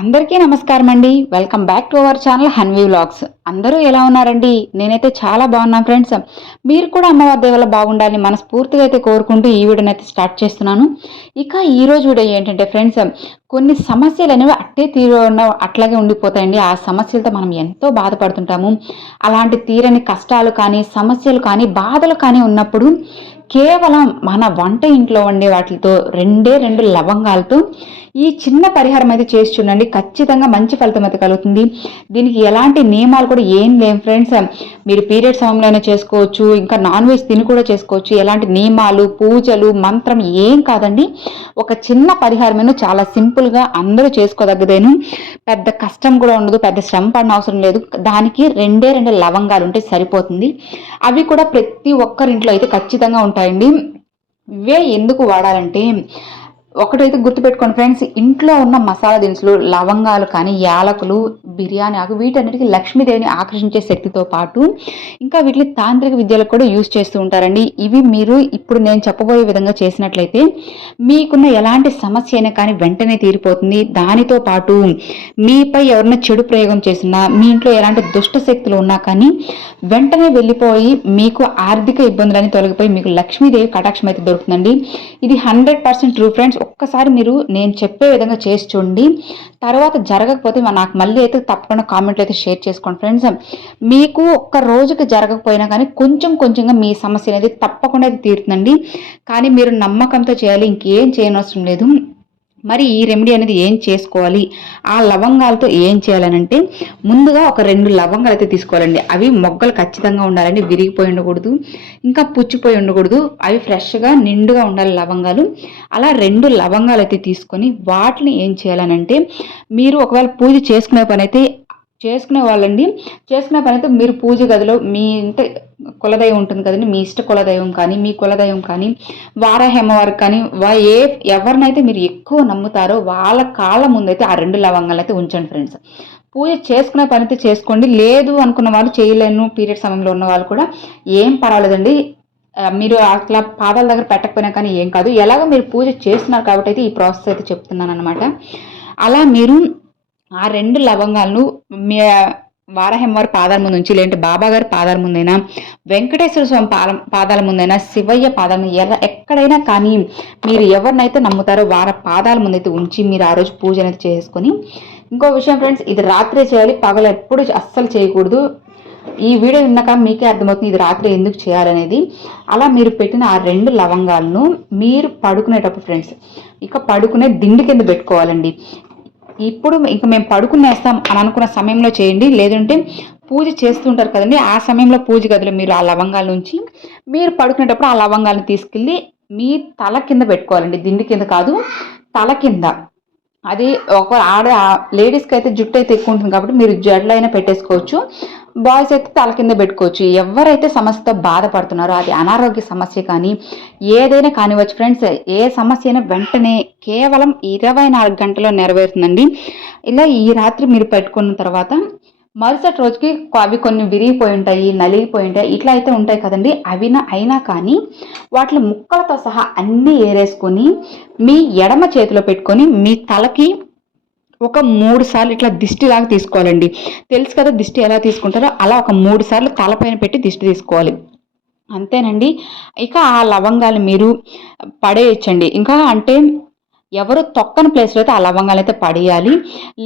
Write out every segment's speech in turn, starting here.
అందరికీ నమస్కారం అండి welcome back to our channel Hanvi vlogs అందరూ ఎలా ఉన్నారండి? నేనైతే చాలా బాగున్నాను ఫ్రెండ్స్. మీరు కూడా అమ్మవారి దేవల బాగుండాలని మనస్ఫూర్తిగా అయితే కోరుకుంటూ ఈ వీడియోని అయితే స్టార్ట్ చేస్తున్నాను. ఇక ఈరోజు వీడియో ఏంటంటే ఫ్రెండ్స్ కొన్ని సమస్యలు అనేవి అట్టే తీరు అట్లాగే ఉండిపోతాయండి. ఆ సమస్యలతో మనం ఎంతో బాధపడుతుంటాము. అలాంటి తీరని కష్టాలు కానీ సమస్యలు కానీ బాధలు కానీ ఉన్నప్పుడు కేవలం మన వంట ఇంట్లో వండే వాటితో రెండే రెండు లవంగాలతో ఈ చిన్న పరిహారం అయితే చేసి చూడండి. ఖచ్చితంగా మంచి ఫలితం అయితే కలుగుతుంది. దీనికి ఎలాంటి నియమాలు కూడా ఏం లేవు ఫ్రెండ్స్. మీరు పీరియడ్ సమయంలోనే చేసుకోవచ్చు ఇంకా నాన్ వెజ్ తిని కూడా చేసుకోవచ్చు. ఎలాంటి నియమాలు పూజలు మంత్రం ఏం కాదండి. ఒక చిన్న పరిహారమైన చాలా సింపుల్గా అందరూ చేసుకోదగ్గదేను. పెద్ద కష్టం కూడా ఉండదు పెద్ద శ్రమ పడిన అవసరం లేదు. దానికి రెండే రెండు లవంగాలు ఉంటే సరిపోతుంది. అవి కూడా ప్రతి ఒక్కరింట్లో అయితే ఖచ్చితంగా ఉంటాయండి. ఇవే ఎందుకు వాడాలంటే ఒకటైతే గుర్తుపెట్టుకోండి ఫ్రెండ్స్ ఇంట్లో ఉన్న మసాలా దినుసులు లవంగాలు కానీ యాలకులు బిర్యానీ ఆకు వీటన్నిటికీ లక్ష్మీదేవిని ఆకర్షించే శక్తితో పాటు ఇంకా వీటిని తాంత్రిక విద్యలకు కూడా యూజ్ చేస్తూ ఉంటారండి. ఇవి మీరు ఇప్పుడు నేను చెప్పబోయే విధంగా చేసినట్లయితే మీకున్న ఎలాంటి సమస్య అయినా కానీ వెంటనే తీరిపోతుంది. దానితో పాటు మీపై ఎవరైనా చెడు ప్రయోగం చేసినా మీ ఇంట్లో ఎలాంటి దుష్ట శక్తులు ఉన్నా కానీ వెంటనే వెళ్ళిపోయి మీకు ఆర్థిక ఇబ్బందులని తొలగిపోయి మీకు లక్ష్మీదేవి కటాక్షం అయితే దొరుకుతుందండి. ఇది హండ్రెడ్ పర్సెంట్ ట్రూ ఫ్రెండ్స్. ఒక్కసారి మీరు నేను చెప్పే విధంగా చేసి చూడండి. తర్వాత జరగకపోతే నాకు మళ్ళీ అయితే తప్పకుండా కామెంట్లు అయితే షేర్ చేసుకోండి ఫ్రెండ్స్. మీకు ఒక్క రోజుకి జరగకపోయినా కానీ కొంచెం కొంచెంగా మీ సమస్య అనేది తప్పకుండా అయితే తీరుతుందండి. కానీ మీరు నమ్మకంతో చేయాలి ఇంకేం చేయనవసరం లేదు. మరి ఈ రెమెడీ అనేది ఏం చేసుకోవాలి? ఆ లవంగాలతో ఏం చేయాలనంటే ముందుగా ఒక రెండు లవంగాలు అయితే తీసుకోవాలండి. అవి మొగ్గలు ఖచ్చితంగా ఉండాలండి. విరిగిపోయి ఉండకూడదు. ఇంకా పుచ్చిపోయి ఉండకూడదు. అవి ఫ్రెష్గా నిండుగా ఉండాలి లవంగాలు. అలా రెండు లవంగాలు అయితే తీసుకొని వాటిని ఏం చేయాలనంటే మీరు ఒకవేళ పూజ చేసుకునే పని అయితే చేసుకునే వాళ్ళండి. చేసుకునే పని అయితే మీరు పూజ గదిలో మీ అంటే కులదైవం ఉంటుంది కదండి. మీ ఇష్ట కులదైవం కానీ మీ కులదైవం కానీ వారాహేమవారు కానీ ఏ ఎవరినైతే మీరు ఎక్కువ నమ్ముతారో వాళ్ళ కాళ్ళ ముందైతే ఆ రెండు లవంగాలు అయితే ఉంచండి ఫ్రెండ్స్. పూజ చేసుకునే పని అయితే చేసుకోండి. లేదు అనుకున్న వాళ్ళు చేయలేను పీరియడ్ సమయంలో ఉన్న వాళ్ళు కూడా ఏం పర్వాలేదండి. మీరు అట్లా పాదాల దగ్గర పెట్టకపోయినా కానీ ఏం కాదు. ఎలాగో మీరు పూజ చేస్తున్నారు కాబట్టి అయితే ఈ ప్రాసెస్ అయితే చెప్తున్నాను అనమాట అలా మీరు ఆ రెండు లవంగాలను మీ వారహెమ్మవారి పాదాల ముందు నుంచి లేదంటే బాబా గారి పాదాల ముందైనా వెంకటేశ్వర స్వామి పాద పాదాల ముందైనా శివయ్య పాదాల ఎలా ఎక్కడైనా కానీ మీరు ఎవరినైతే నమ్ముతారో వారి పాదాల ముందైతే ఉంచి మీరు ఆ రోజు పూజ అనేది చేసుకొని ఇంకో విషయం ఫ్రెండ్స్ ఇది రాత్రే చేయాలి పగలు ఎప్పుడు అస్సలు చేయకూడదు. ఈ వీడియో విన్నాక మీకే అర్థమవుతుంది ఇది రాత్రి ఎందుకు చేయాలనేది. అలా మీరు పెట్టిన ఆ రెండు లవంగాలను మీరు పడుకునేటప్పుడు ఫ్రెండ్స్ ఇక పడుకునే దిండి కింద పెట్టుకోవాలండి. ఇప్పుడు ఇక మేము పడుకునేస్తాం అని అనుకున్న సమయంలో చేయండి. లేదంటే పూజ చేస్తుంటారు కదండి ఆ సమయంలో పూజ గదిలో మీరు ఆ లవంగాల నుంచి మీరు పడుకునేటప్పుడు ఆ లవంగాలను తీసుకెళ్ళి మీ తల కింద పెట్టుకోవాలండి. దిండి కింద కాదు తల కింద. అది ఒక ఆడ లేడీస్కి అయితే జుట్టు అయితే ఎక్కువ ఉంటుంది కాబట్టి మీరు జడ్లు అయినా పెట్టేసుకోవచ్చు. బాయ్స్ అయితే తల కింద పెట్టుకోవచ్చు. ఎవరైతే సమస్యతో బాధపడుతున్నారో అది అనారోగ్య సమస్య కానీ ఏదైనా కానివచ్చు ఫ్రెండ్స్ ఏ సమస్య అయినా వెంటనే కేవలం ఇరవై నాలుగు గంటల్లో నెరవేరుతుందండి. ఇలా ఈ రాత్రి మీరు పెట్టుకున్న తర్వాత మరుసటి రోజుకి అవి కొన్ని విరిగిపోయి ఉంటాయి నలిగిపోయి ఉంటాయి ఇట్లా అయితే ఉంటాయి కదండి. అవి అయినా కానీ వాటిలో ముక్కలతో సహా అన్నీ ఏరేసుకొని మీ ఎడమ చేతిలో పెట్టుకొని మీ తలకి ఒక మూడు సార్లు ఇట్లా దిష్టిలాగా తీసుకోవాలండి. తెలుసు కదా దిష్టి ఎలా తీసుకుంటారో అలా ఒక మూడు సార్లు తలపైన పెట్టి దిష్టి తీసుకోవాలి. అంతేనండి. ఇక ఆ లవంగాలు మీరు పడేయచ్చండి. ఇంకా అంటే ఎవరు తొక్కని ప్లేస్లో అయితే ఆ లవంగాలు అయితే పడేయాలి.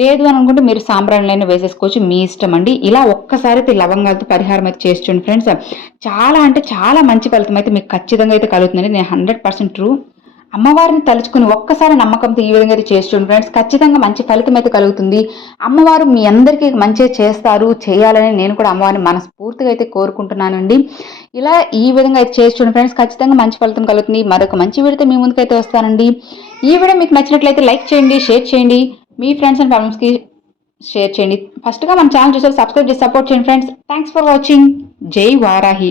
లేదు అని అనుకుంటే మీరు సాంబ్రాణిలైనా వేసేసుకోవచ్చు మీ ఇష్టం అండి. ఇలా ఒక్కసారి అయితే లవంగాలతో పరిహారం అయితే చేస్తుండే ఫ్రెండ్స్. చాలా అంటే చాలా మంచి ఫలితం అయితే మీకు ఖచ్చితంగా అయితే కలుగుతుందండి. నేను హండ్రెడ్ పర్సెంట్ ట్రూ అమ్మవారిని తలుచుకుని ఒక్కసారి నమ్మకంతో ఈ విధంగా అయితే చేస్తుండే ఫ్రెండ్స్. ఖచ్చితంగా మంచి ఫలితం అయితే కలుగుతుంది. అమ్మవారు మీ అందరికీ మంచిగా చేస్తారు చేయాలని నేను కూడా అమ్మవారిని మనస్ఫూర్తిగా అయితే కోరుకుంటున్నానండి. ఇలా ఈ విధంగా అయితే చేస్తుండే ఫ్రెండ్స్. ఖచ్చితంగా మంచి ఫలితం కలుగుతుంది. మరొక మంచి వీడితో మీ ముందుకైతే వస్తానండి. ఈ వీడియో మీకు నచ్చినట్లయితే లైక్ చేయండి షేర్ చేయండి. మీ ఫ్రెండ్స్ అండ్ ఫ్యామిలీస్కి షేర్ చేయండి. ఫస్ట్గా మన ఛానల్ చూసారు సబ్స్క్రైబ్ చేసి సపోర్ట్ చేయండి ఫ్రెండ్స్. Thanks for watching. జై వారాహి.